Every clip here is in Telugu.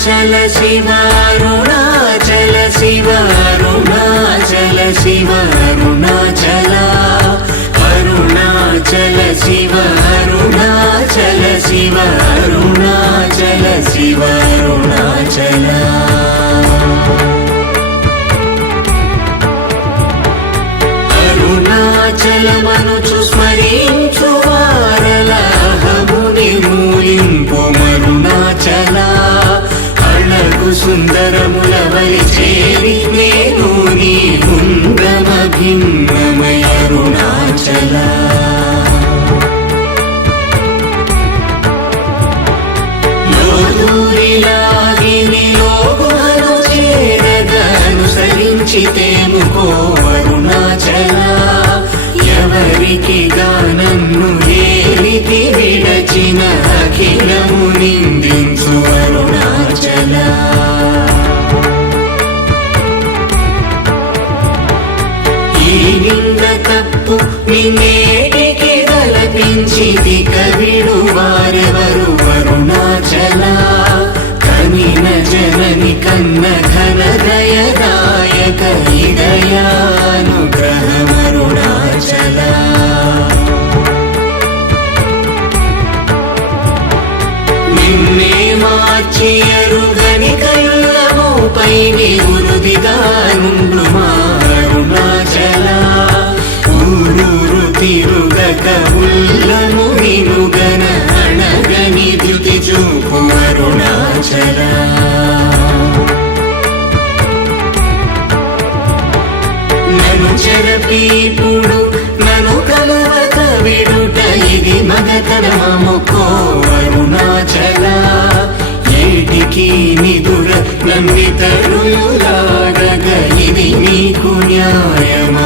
शिव अरुणाचल शिव अरुणाचल शिव अरुणाचल अरुणाचल शिव अरुणाचल शिव अरुणाचल शिव अरुणाचल अरुणाचल मनुचु स्मरिंचु वारलाहमु निर्मूलिंपु अरुणाचल अळगु सुंदरमुलवलि चेरि नेनु नी गुंड्रमभिन्नमय अरुणाचल लोदूरिलागिनि लोगुमनु चेरगा अनुसरिंचितेमुको अरुणाचल ఎవరికి గానన్ను ఏలితి విడచిన అఖిలము నిందించు అరుణాచల ఈ నింద తప్పు నిన్నేటికి గలపించితి కవిడు వారెవరు అరుణాచల కనిన జనని కన్న ఘన దయదాయక హృదయానుగ్రహమరుణాచల నిన్నే మార్చి అరుగని కళ్ళమోపై నిరుదిగానుండు మా అరుణాచల ఊరూరు తిరుగక ఉల్లము నినుగన అణగని ధృతి చూపు అరుణాచల నన్ను చెరపీపుడు నన్ను కలవక విడుట ఇది మగతరమముకో అరుణాచల ఏటికి నిదుర నమ్మితరులాగగ ఇది నీకు న్యాయమరుణాచల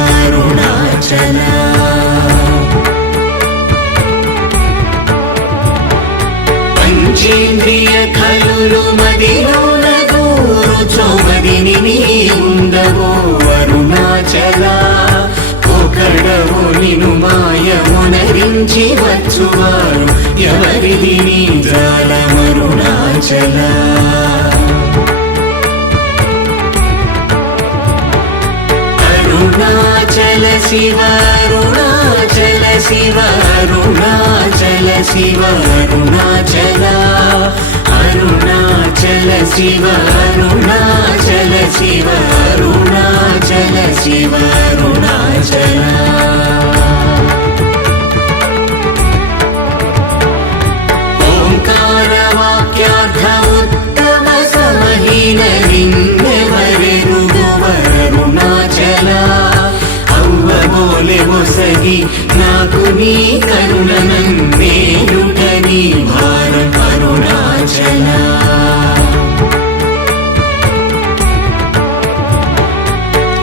పంచేంద్రియ ఖలులు మదిలోన గూరుచోమదిని నీ ఉండవో అరుణాచల ఒకడవో నిను మాయమునరించి వచ్చువారు ఎవరిది నీ జాలమరుణాచల అరుణాచల శివ అరుణాచల శివ అరుణాచల శివ అరుణాచల అరుణాచల శివ అరుణాచల శివ అరుణాచల శివ అరుణాచల ఓంకార వాక్యార్థ ఉత్తమ సమహీన నిన్నెవరెరుగు అరుణాచల అవ్వబోలె ఒసగి నాకు నీ కరుణనన్నేయుట నీ భారం అరుణాచల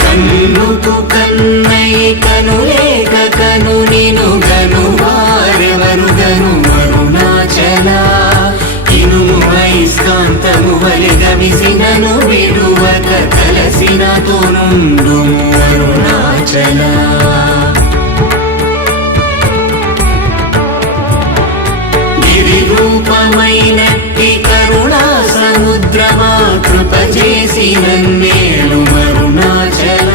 కన్నుకు కన్నై కనులేక కను నిను గను వారెవరు గను అరుణాచల ఇనుము ఐస్కాంతము వలె గమిసినను విడువక కలసినతో నుండు అరుణాచల రూపమైనట్టి కరుణా సముద్రమా కృప చేసి నన్నేలు అరుణాచల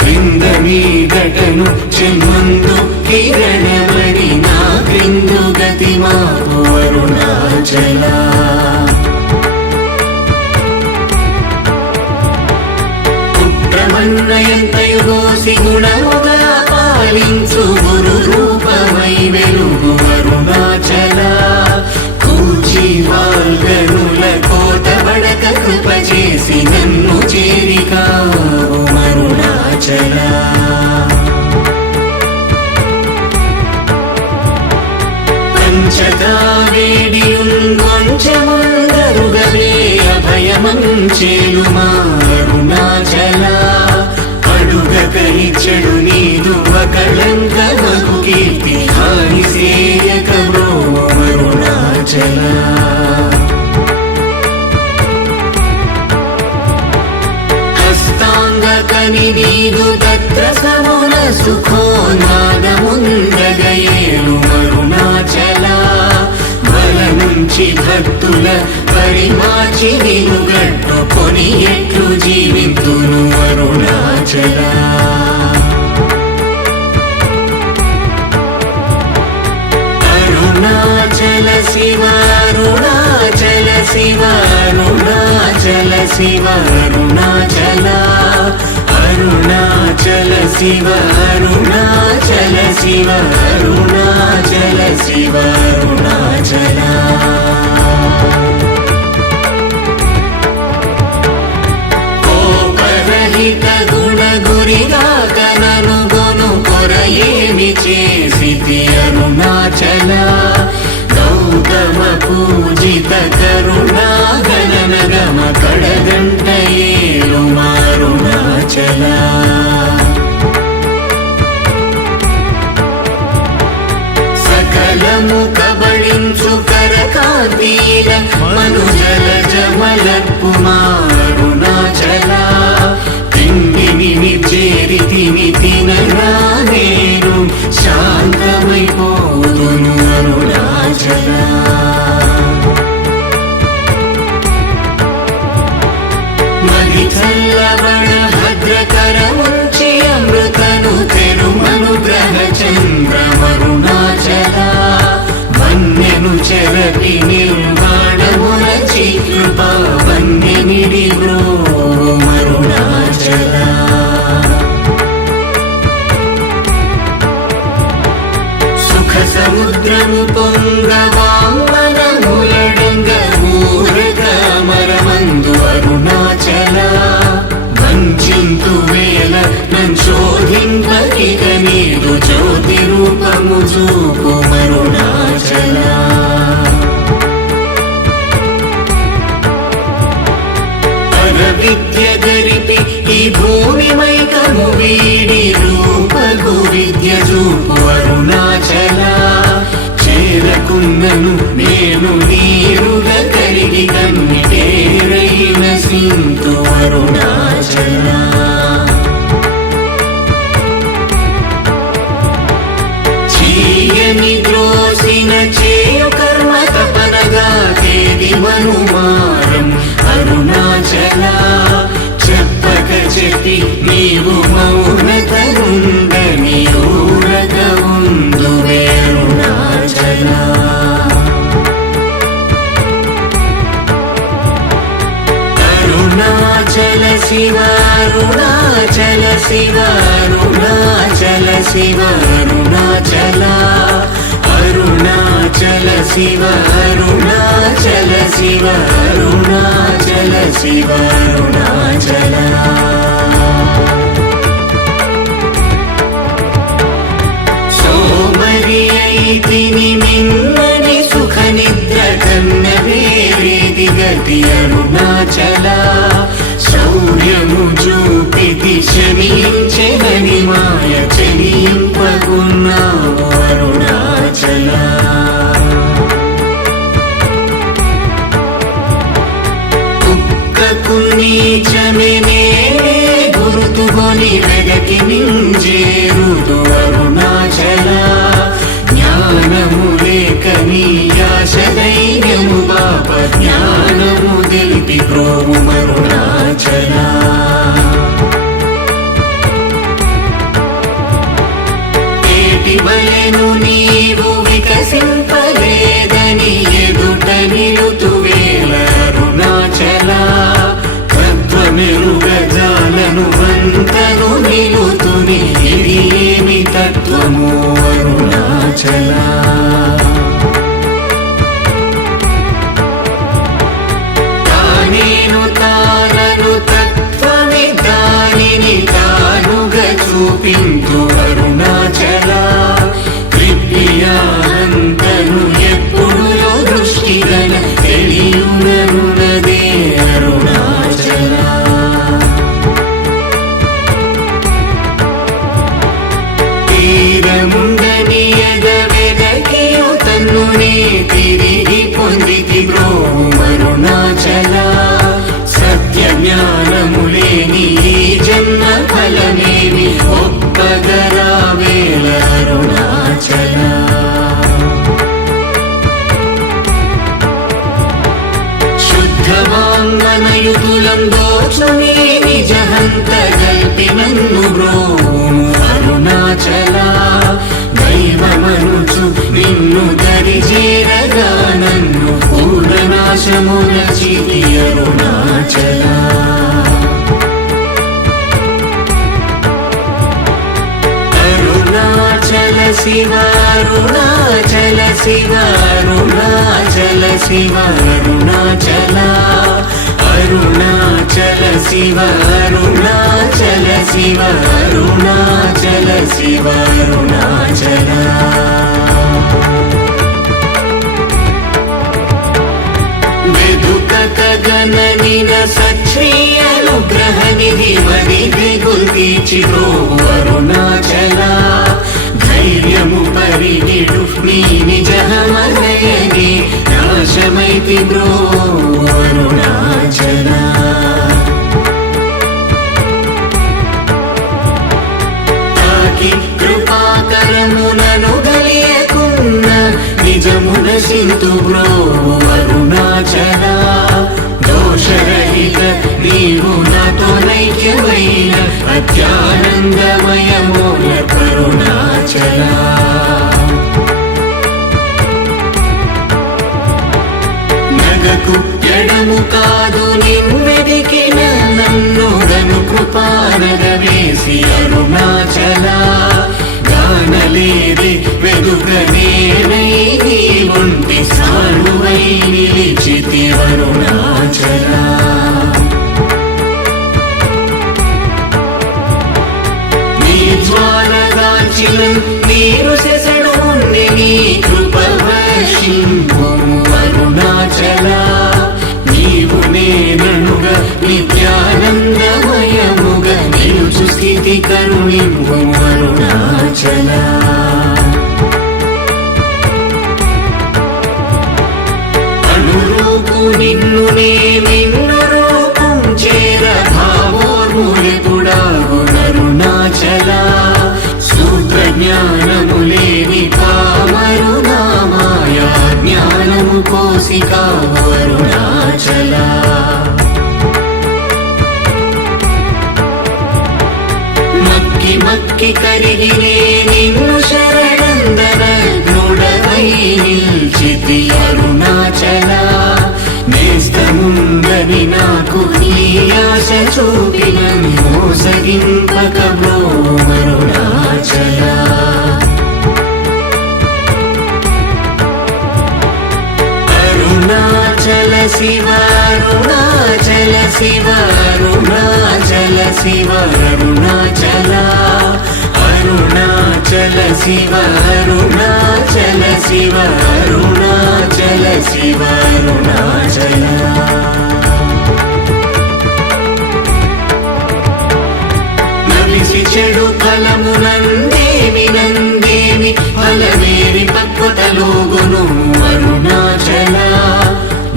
క్రింద మీదటను చెమ్మందు కిరణమణి నా క్రిందు గతి మాకు అరుణాచల పుత్రమన్నయంతయుగోసి గుణముగా పాలించు గురు రూపమై వెలుగు అరుణాచల కూచి వాల్గనుల కోట బడక కృప చేసి నన్ను చేరికావు అరుణాచల పంచదా వేడియుంగొంచెముందరుగవే అభయమంచేలు మా అరుణాచల అడుగక ఇచ్చడు నీదు ఒకళంక మగు కీర్తి హాని సేయక బ్రో అరుణాచల హస్తాంగకని నీదు తత్ర సమున సుఖోన్మాదముందగయేలు అరుణాచల బలముంద మంచి భక్తుల పరిమాచి నిను గట్టుకొని ఎట్లు జీవింతును అరుణాచల అరుణాచల శివ అరుణాచల శివ అరుణాచల శివ అరుణాచల అరుణాచల శివ అరుణాచల శివ అరుణాచల శివ అరుణాచల కోపరహిత గుణ గురిగా కనను గొను కొరయేమి చేసితి అరుణాచల గౌతమ పూజిత కరుణా గణన గమ కడగంట ఏలు అరుణాచల సకలము కబళించు కరకాంతీల మనుజల జమలర్పు అరుణాచల తిండిని చేరితిని తినరా నేను శాంతమైపోదును అరుణాచల మది చల్లబడ భద్రకరముంచి అమృతను తెరుమనుగ్రహ చంద్రమరుణాచల వన్యను చెరపి నిర్వాణమురచి కృపా వన్యనిడి మరుణాచల సుఖ సముద్రము పొంగవామనములడంగ ఊరకమరమందు అరుణాచల వంచింతు వేల నంశోధింపకిక నీదు జ్యోతి రూపము చూపు మరుణాచల విద్య గరిపి ఈ భూమి మైకము వీడి రూపగు విద్య చూపు అరుణాచల చేరకున్నను నేను నీరుగా కరిగి కన్నిటేరైన సింతు అరుణాచల చీయని ద్రోసిన చేయు కర్మ తపనగా తేది మనుమారం అరుణాచల చెప్పక చెప్పి నీవు మౌనతరుండని ఊరగ ఉందువే అరుణాచల అరుణాచల శివ అరుణాచల శివ అరుణాచల శివ అరుణాచల అరుణాచల శివ అరుణాచల శివ అరుణాచల శివ అరుణాచల సోమరి అయితిని మిమ్మని సుఖ నిద్ర కన్న వేరేది గతి అరుణాచల శౌర్యము చూపితి శమించెనని మాయ చెలింపకున్నావు అరుణాచల కుక్కకు నీచమే గుర్తుకొని వెదకి నింజేరుదు అరుణాచల జ్ఞానము లేక నీ ఆశ ధైర్యము బాప జ్ఞానము తెలిపి ప్రోము అరుణాచల బలెను నీవు వికసింపలేదని ఎదుట నిలుతువేల అరుణాచల తత్వమెరుగజాలను వంతను నిలుతుని ఇది ఏమి తత్వము అరుణాచల తానేను తానను తత్వమే దానిని తానుగా చూపింతు అరుణాచల కృప్యానంతను ఎప్పుడు దృష్టిగల తెలియునరునదే అరుణాచల తీరముందని ఎదవెదకియు తన్నునే తిరిగి పొందితి బ్రోము అరుణాచల సత్య జ్ఞానములేని ఈ జన్మ ఫలమేమి ఒక్క శివ అరుణాచల శివ అరుణాచల శివ అరుణాచల అరుణాచల శివ అరుణాచల శివ అరుణాచల శివ అరుణాచల గగననిన సచ్ఛీ అనుగ్రహ నిధి మది దిగుల్దీచిరో అరుణాచల ధైర్యము పరిగిడు నీ నిజమనయని నాశమైతి బ్రో అరుణాచల తాకి కృపాకరమునను గలియకున్న నిజమున సింతు బ్రో అరుణాచల దోషరహిత నీవు నాతో నైక్యమైన అత్యానందమయమూల కరుణాచల నగకు ఎడము కాదు నిన్నెదికిన నన్ను గను కృపానగ వేసి అరుణాచల గానలేది వెదుకనేనై నీ ఒంటి సానువై నిలిచితి అరుణాచల నీ జ్వాలగాంచిన నీరు సెసడు ఉండి నీ కృప వర్షింపు అరుణాచల నీవు నేననుగా నిత్యానందమయముగా నిలుచు స్థితి కరుణింపు అరుణాచల అనురూపు నిన్ను నిన్ను రూపం చేర భావోర్ములెపుడాగు అరుణాచల సూత్ర జ్ఞానము లేని పామరు నామాయ జ్ఞానము కోసికావు అరుణాచల మక్కి మక్కి కరిగినే నిన్ను శరణందన గృఢమై నిల్చితి అరుణాచల నేస్తముందని నాకు నీ ఆశ చూపిన మోసగింపక బ్రో అరుణాచల అరుణాచల శివ అరుణాచల శివ అరుణాచల శివ అరుణాచల అరుణాచల శివ అరుణాచల శివ అరుణాచల శివ అరుణాచల నలిసి చెడు ఫలమునందేమి నందేమి ఫలమేరి పక్వతలోగును అరుణాచల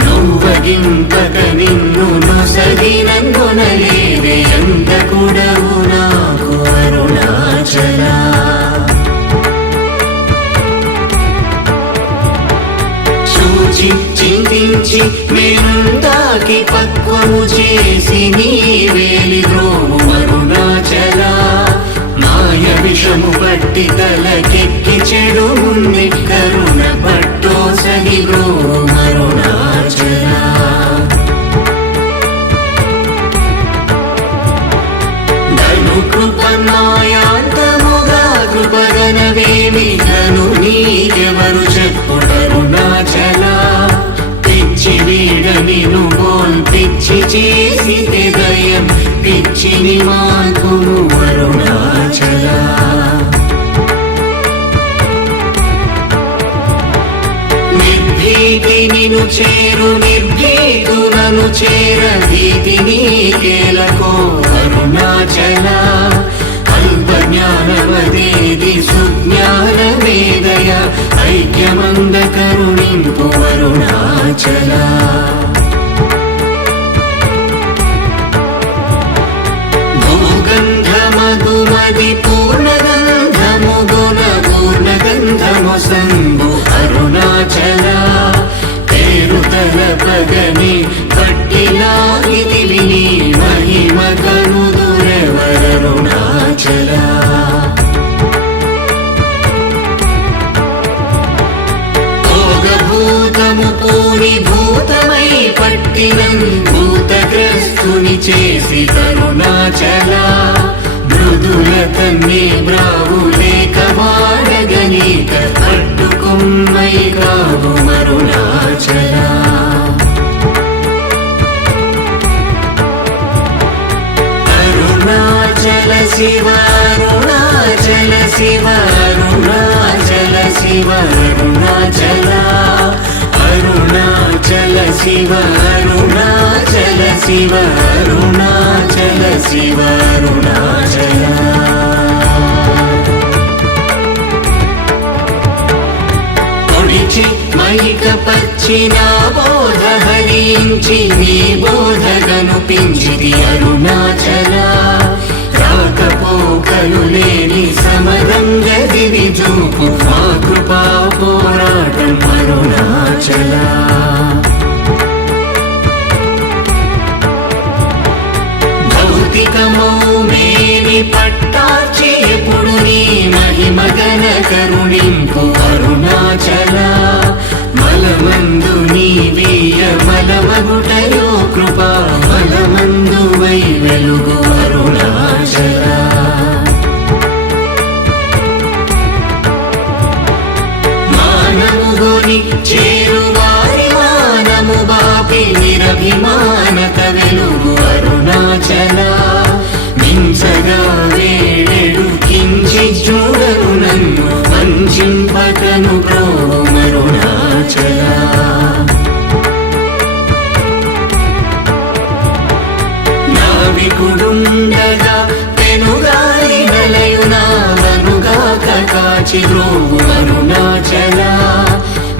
నువ్వగింపక నిన్ను నొసగినందునలేవే ఎంత కూడవు నాకు అరుణాచల చూచి చింతించి మేనుందాకి పక్వము చేసి నీ వేలి ద్రోము అరుణాచల మాయ విషము పట్టి తలకెక్కి చెడు ముంది కరుణ పట్టో సగి బ్రోము అరుణాచల ధను కృపమాయాంతముగా కృపగనవేమి ధను నీకెవరు చెప్పుడరుణాచల పిచ్చి వీడని నువ్వోల్ పిచ్చి చేసి దయం పిచ్చిని మాకుము అరుణాచల నిర్భీతి నిను చేరు నిర్భీతులను చేర భీతి నీకేలకో అరుణాచల అల్ప జ్ఞానవదేది సుజ్ఞానమేదయ ఐక్యమంద కరుణింపు అరుణాచల భూగంధమగుమది పూర్ణగంధము గుణ పూర్ణగంధము సంభు అరుణాచల పేరు తలపగని పట్టిలాగిది విని మహిమ కనుదురెవరరుణాచల భోగభూతము పూని భూతమై పట్టినం భూతగ్రస్తుని చేసి కరుణాచల మృదుల తన్ని బ్రావు లేక వాడగని శివ అరుణాచల శివ అరుణాచల శివ అరుణాచల అరుణాచల శివ అరుణాచల శివ అరుణాచల శివ అరుణాచల మైక పచ్చిన బోధ హరించి నీ బోధగను పించిది అరుణాచల రాకపోకలు లేని సమరంగ దివి చూపు మా కృపా పోరాటం అరుణాచల భౌతికమౌ మేని పట్టార్చి ఎప్పుడు నీ మహిమగన కరుణింపు అరుణాచల మలమందు నీవీయ మలమగుటయో కృపా మలమందు వై వెలుగు అరుణాచల మానముగోని చేరువారి మానము బాపి నిరభిమానత వెలుగు అరుణాచల మించగా వేడెడు కించి చూడరు నన్ను వంచింపకను ప్రోమరుణాచల నావికుడుండగా పెనుగాలి నలయునావనుగాక కాచి ద్రోవు అరుణాచల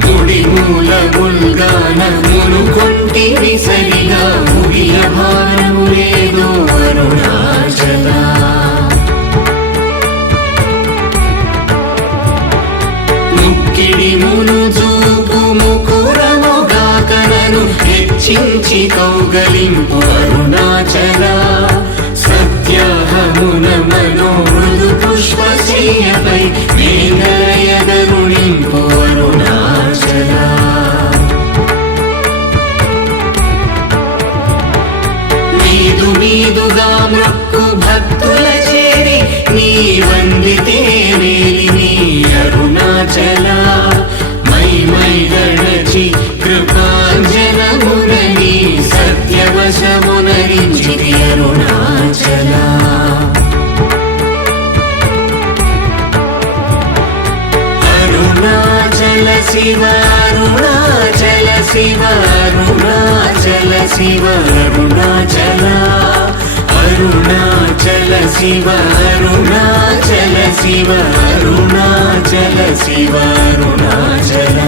ముడి మూలముల్గాన మునుకొంటివి సరిగా ముగియ భారము లేదు అరుణాచల ముక్కిడి మును చూపు ముకురముగాకనను హెచ్చించి కౌగలింపు అరుణాచల సత్యాహమున మనోమృదు పుష్పశయ్యపై మేఘలయగరుణింపు అరుణాచల మీదు మీదుగా మృక్కు భక్తుల చేరి నీ వందితే వేలి నీ అరుణాచల మై మై గణచి కృపాంజనమునని సత్యవశమునరించిది అరుణాచల అరుణాచల శివ అరుణాచల శివ అరుణాచల శివ అరుణాచల అరుణాచల శివ అరుణాచల శివ అరుణాచల శివ అరుణాచల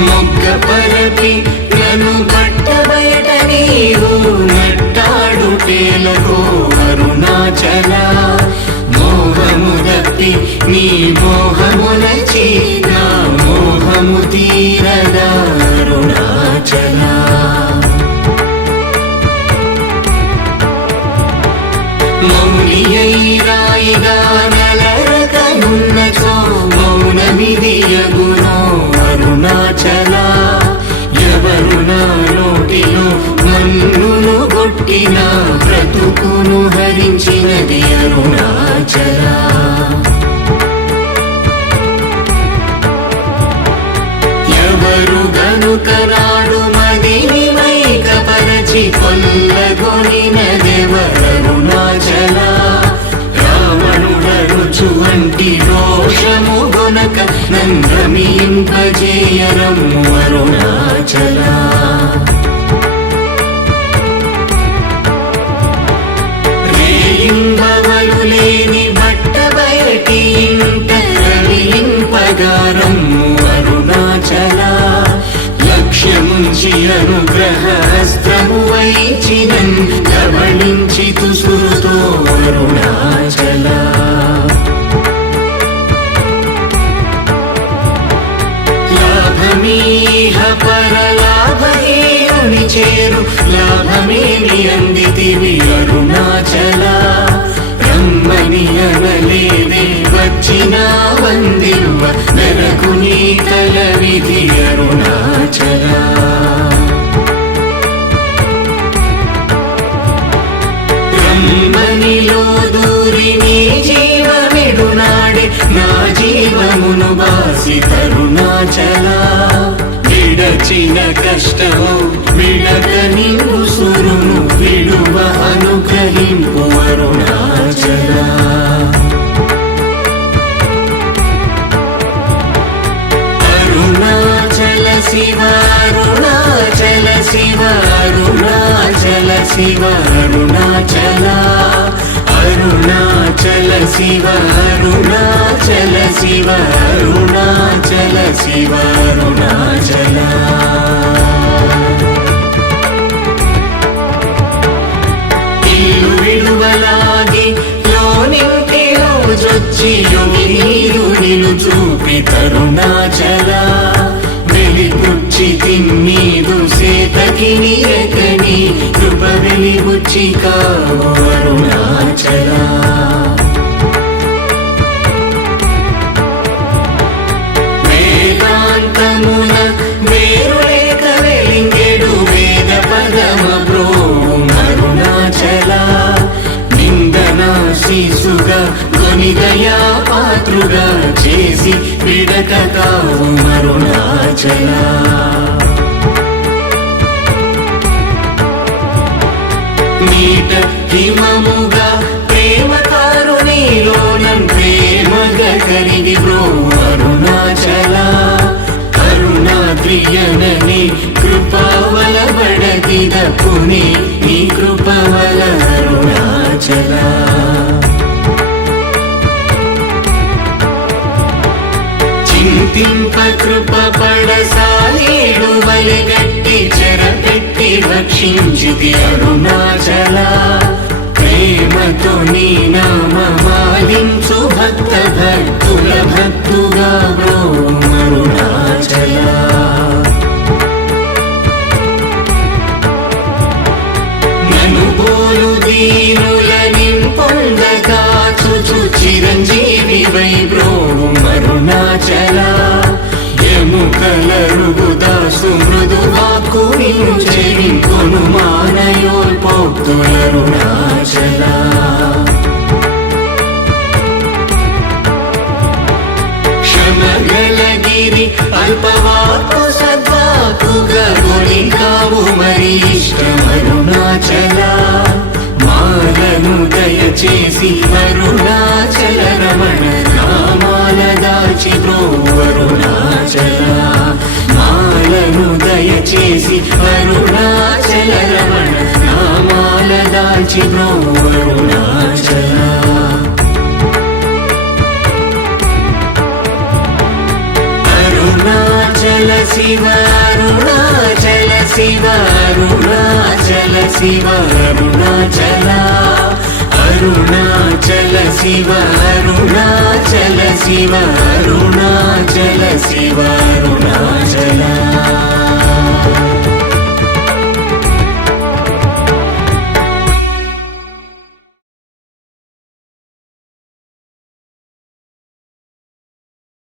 మొగ్గ పరపి నన్ను బట్ట బయట నీవు నట్టాడుటేలకో అరుణాచల మోహము దప్పి నీ మోహములచి నా మోహము తీరదా అరుణాచల మౌనియై రాయిగా నలరకనున్నచో మౌనమిదియగునో అరుణాచల ఎవరు నా నోటిలో మన్నును కొట్టిన బ్రతుకును హరించినది అరుణాచల ఎవరు గనుకరాడు మదిని మైకపరచి కొల్లగొనినదెవరరుణాచల రావణుడరుచు వంటి రోషము గొనక నంద్రమింపజేయరము అరుణాచల రేయింబవలు లేని బట్ట బయటి ఇంట రవింపగారము అరుణాచల లక్ష్యముంచి అనుగ్రహస్త్రము వైచినన్ కబళించి తుసురుతో అరుణాచల లాభమీహ పరలాభహీనుని చేరు లాభమేమి అందితివి అరుణాచల రమ్మని అనలేదే వచ్చిన వందివ నరకు నీ తల విధి అరుణాచల రమ్మనిలో దూరి నీ జీవమిడునాడే నా జీవమును బాసి తరుణాచల విడచి వచ్చిన కష్టము విడక నిన్ను సురును విడువ అనుగ్రహింపు అరుణాచల అరుణాచల శివ అరుణాచల శివ అరుణాచల శివ అరుణాచల అరుణాచల శివ అరుణాచల శివ అరుణాచల శివ అరుణాచల ఇల్లు విడువలాగి లోనింటి రోజొచ్చి నీరు నిలు చూపి తరుణాచల వెలిపుచ్చి తిన్నీదు సేతకి నీరకని కృప వెలిబుచ్చి కావు అరుణాచల వేదాంతమున వేరులేక వెలింగెడు వేద పదమ బ్రోవు అరుణాచల నిందన శిశుగా కొని దయా పాత్రుగా చేసి విడక కావు అరుణాచల నీట హిమముగా ప్రేమ కారుణిలోనం ప్రేమగ కరిగి బ్రో అరుణాచల కరుణాద్రియనని కృపావల బడగిద పుని నీ కృపవల అరుణాచల చింతింప కృప పడసాలేడు వలెగట్టి చెరపెట్టి భక్షించితి అరుణాచల ప్రేమతో నీ నామమాలించు భక్త భక్తుల భక్తుగా బ్రో అరుణాచల నను పోలు దీనుల నింపొందగా చుచు చిరంజీవి వై బ్రో అరుణాచల ఎముకల రుగుదాసు మృదు వాక్కు చెవింకొను మానయోల్ పోక్తులరుణాచల క్షమగలగిరి అల్పవాకు సద్వాకుగా గొలికావు మరి ఇష్టమరుణాచల మాలను దయచేసి అరుణాచల రమణ నామాల దాచి బ్రో అరుణాచల మాలను దయచేసి అరుణాచల రమణ నామాల దాచి బ్రో అరుణాచల అరుణాచల శివ అరుణాచల శివ అరుణాచల శివ అరుణాచల అరుణాచల శివ అరుణాచల శివ అరుణాచల శివ అరుణాచల